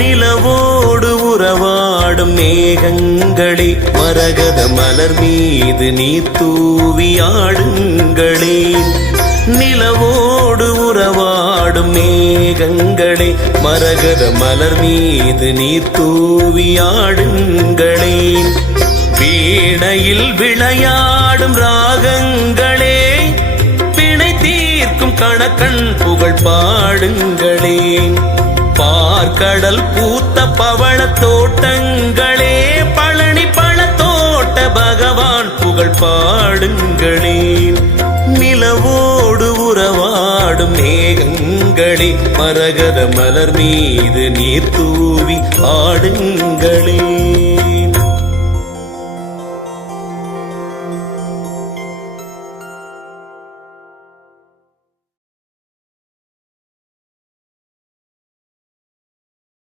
நிலவோடு உறவாடும் மேகங்களே மரகத மலர் மீது நீர் தூவி ஆடுங்களே. நிலவோடு உறவாடும் மேகங்களே மரகத மலர் மீது நீர் தூவி ஆடுங்களே. வீணையில் விளையாடும் ராகங்களே பிணை தீர்க்கும் கணக்கன் புகழ் பாடுங்களே. பார்க்கடல் பூத்த பவள தோட்டங்களே பழனி பழத்தோட்ட பகவான் புகழ் பாடுங்களே. நிலவோடு உறவாடும் மேகங்களே மரகத மலர் மீது நீர் தூவி ஆடுங்களே.